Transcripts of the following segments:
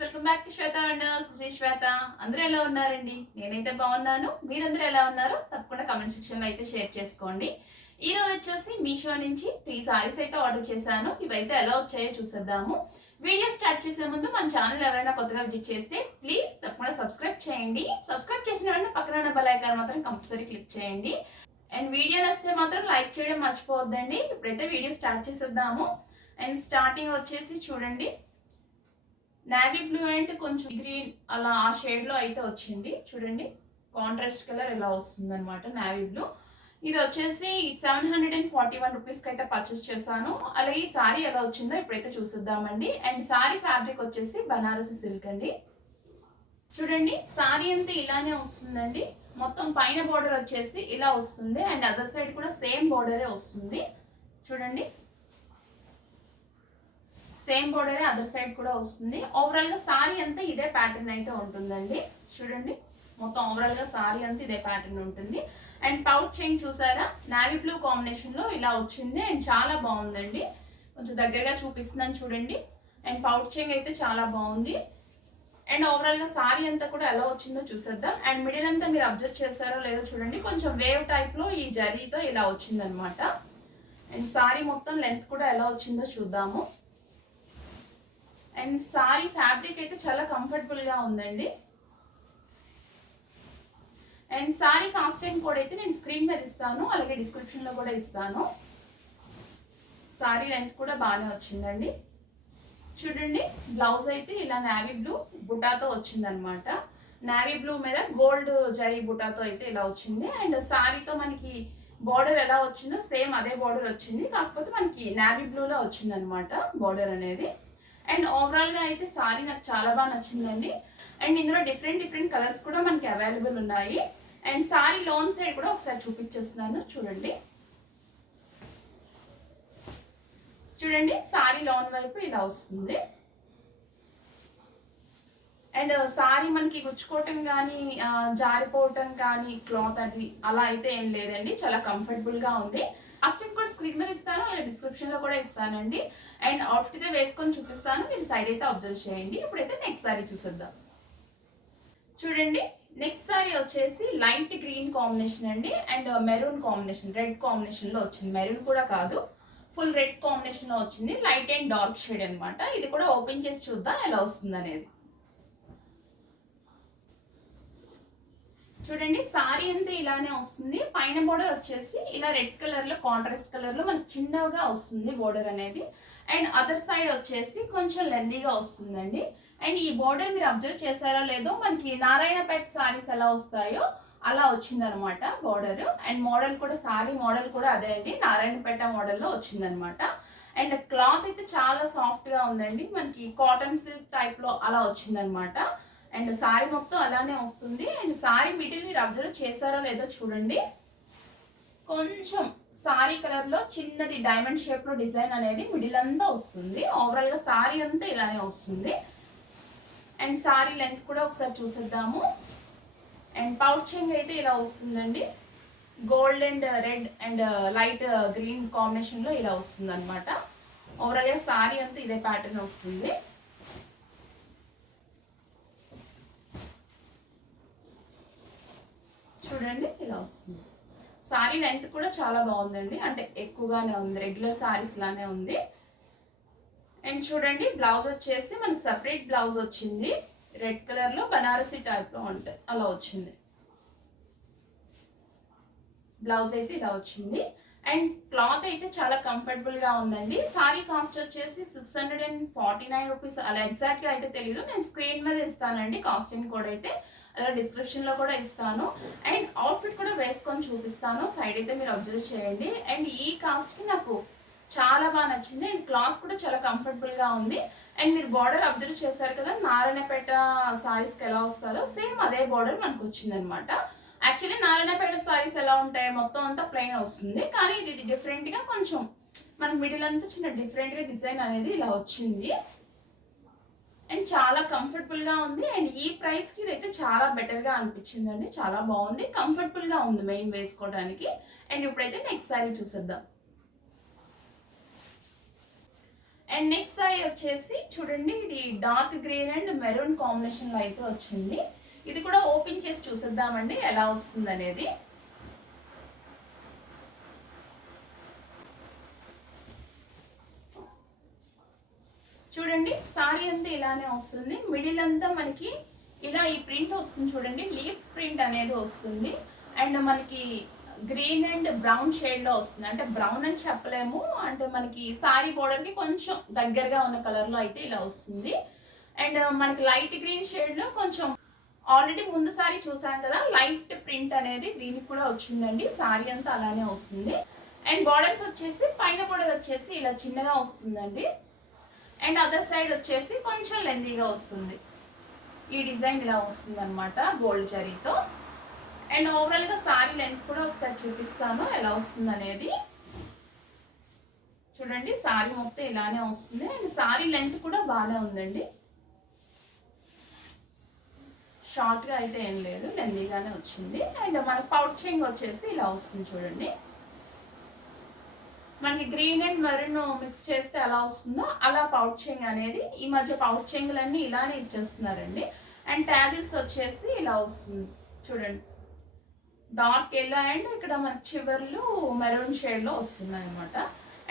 Welcome back to Swetha wonders. Swetha. అందరూ ఎలా ఉన్నారండి? నేనైతే బాగున్నాను. మీరందరూ ఎలా ఉన్నారో తప్పకుండా కమెంట్ సెక్షన్ లో అయితే షేర్ చేసుకోండి. ఈ రోజు వచ్చేసి మీషో నుంచి 3 సారీస్ అయితే ఆర్డర్ చేశాను. ఇవైతే ఎలా వచ్చాయో చూసేద్దాము. వీడియో స్టార్ట్ చేసే ముందు మన ఛానల్ ఎవరైనా కొత్తగా విజిట్ చేస్తే ప్లీజ్ తప్పకుండా సబ్స్క్రైబ్ చేయండి. సబ్స్క్రైబ్ చేసిన వెంటనే పక్కన ఉన్న బెల్ ఐకాన్ మాత్రం కంపల్సరీ క్లిక్ చేయండి. అండ్ వీడియో నచ్చితే మాత్రం లైక్ చేయడం మర్చిపోవద్దండి. ఇప్పుడైతే వీడియో స్టార్ట్ చేసేద్దాము. అండ్ స్టార్టింగ్ వచ్చేసి చూడండి, నావీ బ్లూ అండ్ కొంచెం గ్రీన్ అలా ఆ షేడ్ లో అయితే వచ్చింది. చూడండి, కాంట్రాస్ట్ కలర్ ఇలా వస్తుంది అనమాట, నావీ బ్లూ. ఇది వచ్చేసి 741 రూపీస్కి అయితే పర్చేస్ చేశాను. అలాగే ఈ సారీ ఎలా వచ్చిందో ఇప్పుడైతే చూసిద్దామండి. అండ్ సారీ ఫ్యాబ్రిక్ వచ్చేసి బనారసి సిల్క్ అండి. చూడండి, సారీ అంతా ఇలానే వస్తుందండి. మొత్తం పైన బోర్డర్ వచ్చేసి ఇలా వస్తుంది అండ్ అదర్ సైడ్ కూడా సేమ్ బోర్డరే వస్తుంది. చూడండి, సేమ్ బోర్డరే అదర్ సైడ్ కూడా వస్తుంది. ఓవరాల్ గా సారీ అంతా ఇదే ప్యాటర్న్ అయితే ఉంటుందండి. చూడండి, మొత్తం ఓవరాల్ గా సారీ అంతా ఇదే ప్యాటర్న్ ఉంటుంది. అండ్ పౌచ్ చైన్ చూసారా, నావీ బ్లూ కాంబినేషన్ లో ఇలా వచ్చింది అండ్ చాలా బాగుందండి. కొంచెం దగ్గరగా చూపిస్తున్నాను చూడండి. అండ్ పౌచ్ చైన్ అయితే చాలా బాగుంది. అండ్ ఓవరాల్ గా సారీ అంతా కూడా ఎలా వచ్చిందో చూసేద్దాం. అండ్ మిడిల్ అంతా మీరు అబ్జర్వ్ చేస్తారో లేదో చూడండి, కొంచెం వేవ్ టైప్ లో ఈ జరీతో ఇలా వచ్చింది అనమాట. అండ్ సారీ మొత్తం లెంత్ కూడా ఎలా వచ్చిందో చూద్దాము. అండ్ సారీ ఫ్యాబ్రిక్ అయితే చాలా కంఫర్టబుల్ గా ఉందండి. అండ్ సారీ కాస్టింగ్ కోడ్ అయితే నేను స్క్రీన్ మీద ఇస్తాను, అలాగే డిస్క్రిప్షన్ లో కూడా ఇస్తాను. సారీ లెంత్ కూడా బాగానే వచ్చిందండి. చూడండి, బ్లౌజ్ అయితే ఇలా నావీ బ్లూ బుటాతో వచ్చింది అనమాట. నావీ బ్లూ మీద గోల్డ్ జరీ బుటాతో అయితే ఇలా వచ్చింది. అండ్ సారీతో మనకి బార్డర్ ఎలా వచ్చిందో సేమ్ అదే బార్డర్ వచ్చింది, కాకపోతే మనకి నావీ బ్లూలో వచ్చింది అనమాట బార్డర్ అనేది. అండ్ ఓవరాల్ గా అయితే సారీ నాకు చాలా బాగా నచ్చిందండి. అండ్ ఇందులో డిఫరెంట్ కలర్స్ కూడా మనకి అవైలబుల్ ఉన్నాయి. అండ్ సారీ లోన్ సైడ్ కూడా ఒకసారి చూపించేస్తున్నాను చూడండి. చూడండి, సారీ లోన్ వైపు ఇలా వస్తుంది. అండ్ సారీ మనకి గుచ్చుకోవటం కానీ జారిపోవటం కానీ క్లాత్ అది అలా అయితే ఏం లేదండి, చాలా కంఫర్టబుల్ గా ఉంది. అస్టింగ్ కూడా స్క్రీన్ మీద ఇస్తాను, అలాగే డిస్క్రిప్షన్ లో కూడా ఇస్తానండి. అండ్ అవుట్ఫిట్ అయితే వేసుకొని చూపిస్తాను, మీరు సైడ్ అయితే అబ్జర్వ్ చేయండి. ఇప్పుడైతే నెక్స్ట్ సారీ చూసేద్దాం. చూడండి, నెక్స్ట్ సారీ వచ్చేసి లైట్ గ్రీన్ కాంబినేషన్ అండి. And maroon combination, red combination లో వచ్చింది. మెరూన్ కూడా కాదు, ఫుల్ రెడ్ కాంబినేషన్ లో వచ్చింది. లైట్ అండ్ డార్క్ షేడ్ అనమాట. ఇది కూడా ఓపెన్ చేసి చూద్దాం ఎలా వస్తుంది అనేది. చూడండి, సారీ అంతా ఇలానే వస్తుంది. పైన బోర్డర్ వచ్చేసి ఇలా రెడ్ కలర్ లో కాంట్రాస్ట్ కలర్ లో మనకి చిన్నగా వస్తుంది బోర్డర్ అనేది. అండ్ అదర్ సైడ్ వచ్చేసి కొంచెం లెందీగా వస్తుందండి. అండ్ ఈ బోర్డర్ మీరు అబ్జర్వ్ చేశారో లేదో, మనకి నారాయణపేట సారీస్ ఎలా వస్తాయో అలా వచ్చింది అనమాట బోర్డర్. అండ్ మోడల్ కూడా, సారీ మోడల్ కూడా అదే అండి, నారాయణపేట మోడల్ లో వచ్చింది అనమాట. అండ్ క్లాత్ అయితే చాలా సాఫ్ట్ గా ఉందండి, మనకి కాటన్ సిల్క్ టైప్ లో అలా వచ్చింది అనమాట. అండ్ సారీ మొత్తం అలానే వస్తుంది. అండ్ సారీ మిడిల్ మీరు అబ్జర్వ్ చేశారో లేదో చూడండి, కొంచెం సారీ కలర్ లో చిన్నది డైమండ్ షేప్ లో డిజైన్ అనేది మిడిల్ అంతా వస్తుంది. ఓవరాల్ గా సారీ అంతా ఇలానే వస్తుంది. అండ్ సారీ లెంత్ కూడా ఒకసారి చూసేద్దాము. అండ్ పౌచింగ్ అయితే ఇలా వస్తుందండి, gold and red and light green combination లో ఇలా వస్తుంది అనమాట. ఓవరాల్ గా సారీ అంతా ఇదే ప్యాటర్న్ వస్తుంది. చూడండి, ఇలా వస్తుంది. సారీ లెంత్ కూడా చాలా బాగుందండి, అంటే ఎక్కువగానే ఉంది, రెగ్యులర్ సారీస్ లానే ఉంది. అండ్ చూడండి, బ్లౌజ్ వచ్చేసి మనకి సపరేట్ బ్లౌజ్ వచ్చింది, రెడ్ కలర్ లో బనారసి టైప్ లో ఉంటుంది అలా వచ్చింది. బ్లౌజ్ అయితే ఇలా వచ్చింది. అండ్ క్లాత్ అయితే చాలా కంఫర్టబుల్ గా ఉందండి. సారీ కాస్ట్ వచ్చేసి 649 రూపీస్, అలా ఎగ్జాక్ట్ గా అయితే తెలియదు, నేను స్క్రీన్ మీద ఇస్తానండి కాస్టింగ్ కోడ్ అయితే, అలా డిస్క్రిప్షన్ లో కూడా ఇస్తాను. అండ్ అవుట్ఫిట్ కూడా వేసుకొని చూపిస్తాను, సైడ్ అయితే మీరు అబ్జర్వ్ చేయండి. అండ్ ఈ కాస్ట్ కి నాకు చాలా బాగా నచ్చింది. అండ్ క్లాత్ కూడా చాలా కంఫర్టబుల్ గా ఉంది. అండ్ మీరు బార్డర్ అబ్జర్వ్ చేశారు కదా, నారాయణపేట సారీస్ కి ఎలా వస్తుందో సేమ్ అదే బార్డర్ మనకు వచ్చింది అనమాట. యాక్చువల్లీ నారాయణపేట సారీస్ ఎలా ఉంటాయి, మొత్తం అంతా ప్లెయిన్ వస్తుంది, కానీ ఇది డిఫరెంట్ గా కొంచెం మనకి మిడిల్ అంతా చిన్న డిఫరెంట్ గా డిజైన్ అనేది ఇలా వచ్చింది. అండ్ చాలా కంఫర్టబుల్ గా ఉంది. అండ్ ఈ ప్రైస్ కి ఇదైతే చాలా బెటర్ గా అనిపించిందండి, చాలా బాగుంది, కంఫర్టబుల్ గా ఉంది మెయిన్ వేసుకోవడానికి. అండ్ ఇప్పుడైతే నెక్స్ట్ సారీ చూసేద్దాం. అండ్ నెక్స్ట్ సారీ వచ్చేసి చూడండి, ఇది dark green and maroon combination లో అయితే వచ్చింది. ఇది కూడా ఓపెన్ చేసి చూసేద్దామండి ఎలా వస్తుంది అనేది. చూడండి సారీ అంతా ఇలానే వస్తుంది. మిడిల్ అంతా మనకి ఇలా ఈ ప్రింట్ వస్తుంది చూడండి, లీవ్స్ ప్రింట్ అనేది వస్తుంది. అండ్ మనకి గ్రీన్ అండ్ బ్రౌన్ షేడ్ లో వస్తుంది. అంటే బ్రౌన్ అని చెప్పలేము, అంటే మనకి సారీ బోర్డర్ కి కొంచెం దగ్గరగా ఉన్న కలర్ లో అయితే ఇలా వస్తుంది. అండ్ మనకి లైట్ గ్రీన్ షేడ్ లో కొంచెం ఆల్రెడీ ముందు సారీ చూసాం కదా, లైట్ ప్రింట్ అనేది దీనికి కూడా వచ్చిందండి. సారీ అంతా అలానే వస్తుంది. అండ్ బార్డర్స్ వచ్చేసి పైన బోర్డర్ వచ్చేసి ఇలా చిన్నగా వస్తుందండి. అండ్ అదర్ సైడ్ వచ్చేసి కొంచెం లెందీగా వస్తుంది. ఈ డిజైన్ ఇలా వస్తుంది అనమాట గోల్డ్ జరీతో. అండ్ ఓవరాల్ గా సారీ లెంత్ కూడా ఒకసారి చూపిస్తాను ఎలా వస్తుంది అనేది. చూడండి సారీ మొత్తం ఇలానే వస్తుంది. అండ్ సారీ లెంత్ కూడా బాగానే ఉందండి, షార్ట్ గా అయితే ఏం లేదు, లెందీగానే వచ్చింది. అండ్ మనకి పౌచింగ్ వచ్చేసి ఇలా వస్తుంది చూడండి. మనకి గ్రీన్ అండ్ మెరూన్ మిక్స్ చేస్తే ఎలా వస్తుందో అలా పౌచింగ్ అనేది, ఈ మధ్య పౌచింగ్లన్నీ ఇలానే ఇచ్చేస్తున్నారండి. అండ్ టాజిల్స్ వచ్చేసి ఇలా వస్తుంది చూడండి, డార్క్ ఎల్లో అండ్ ఇక్కడ మన చివర్లు మెరూన్ షేడ్ లో వస్తున్నాయి అనమాట.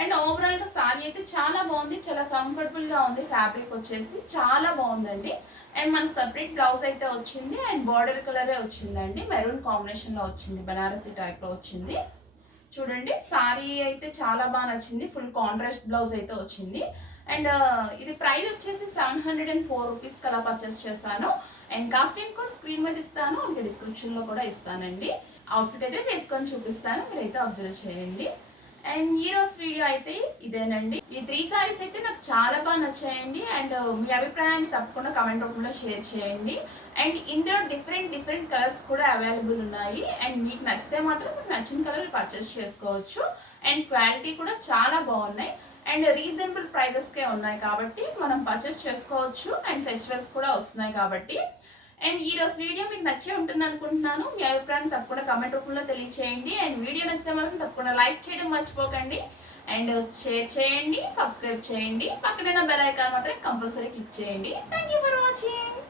అండ్ ఓవరాల్ గా సారీ అయితే చాలా బాగుంది, చాలా కంఫర్టబుల్ గా ఉంది. ఫ్యాబ్రిక్ వచ్చేసి చాలా బాగుందండి. అండ్ మనకి సపరేట్ బ్లౌజ్ అయితే వచ్చింది. అండ్ బార్డర్ కలరే వచ్చిందండి, మెరూన్ కాంబినేషన్ లో వచ్చింది, బనారసి టైప్ లో వచ్చింది. చూడండి సారీ అయితే చాలా బాగా నచ్చింది, ఫుల్ కాంట్రాస్ట్ బ్లౌజ్ అయితే వచ్చింది. అండ్ ఇది ప్రైస్ వచ్చేసి 704 రూపీస్ కలా పర్చేస్ చేశాను. అండ్ కాస్టింగ్ కూడా స్క్రీన్ మీద ఇస్తాను, అంటే డిస్క్రిప్షన్ లో కూడా ఇస్తానండి. అవుట్ఫిట్ అయితే వేసుకొని చూపిస్తాను, మీరైతే అబ్జర్వ్ చేయండి. అండ్ ఈ రోజు వీడియో అయితే ఇదేనండి. ఈ 3 సారీస్ అయితే నాకు చాలా బాగా నచ్చాయండి. అండ్ మీ అభిప్రాయాన్ని తప్పకుండా కమెంట్ రూపంలో షేర్ చేయండి. అండ్ ఇందులో డిఫరెంట్ కలర్స్ కూడా అవైలబుల్ ఉన్నాయి. అండ్ మీకు నచ్చితే మాత్రం మీకు నచ్చిన కలర్ పర్చేస్ చేసుకోవచ్చు. అండ్ క్వాలిటీ కూడా చాలా బాగున్నాయి. అండ్ రీజనబుల్ ప్రైజెస్కే ఉన్నాయి కాబట్టి మనం పర్చేస్ చేసుకోవచ్చు. అండ్ ఫెస్టివల్స్ కూడా వస్తున్నాయి కాబట్టి. అండ్ ఈ రోజు వీడియో మీకు నచ్చే ఉంటుంది అనుకుంటున్నాను. మీ అభిప్రాయాన్ని తప్పకుండా కమెంట్ రూపంలో తెలియచేయండి. అండ్ వీడియో నచ్చితే మాత్రం తప్పకుండా లైక్ చేయడం మర్చిపోకండి. అండ్ షేర్ చేయండి, సబ్స్క్రైబ్ చేయండి, పక్కన బెల్ ఐకాన్ మాత్రం కంపల్సరీ క్లిక్ చేయండి. Thank you for watching.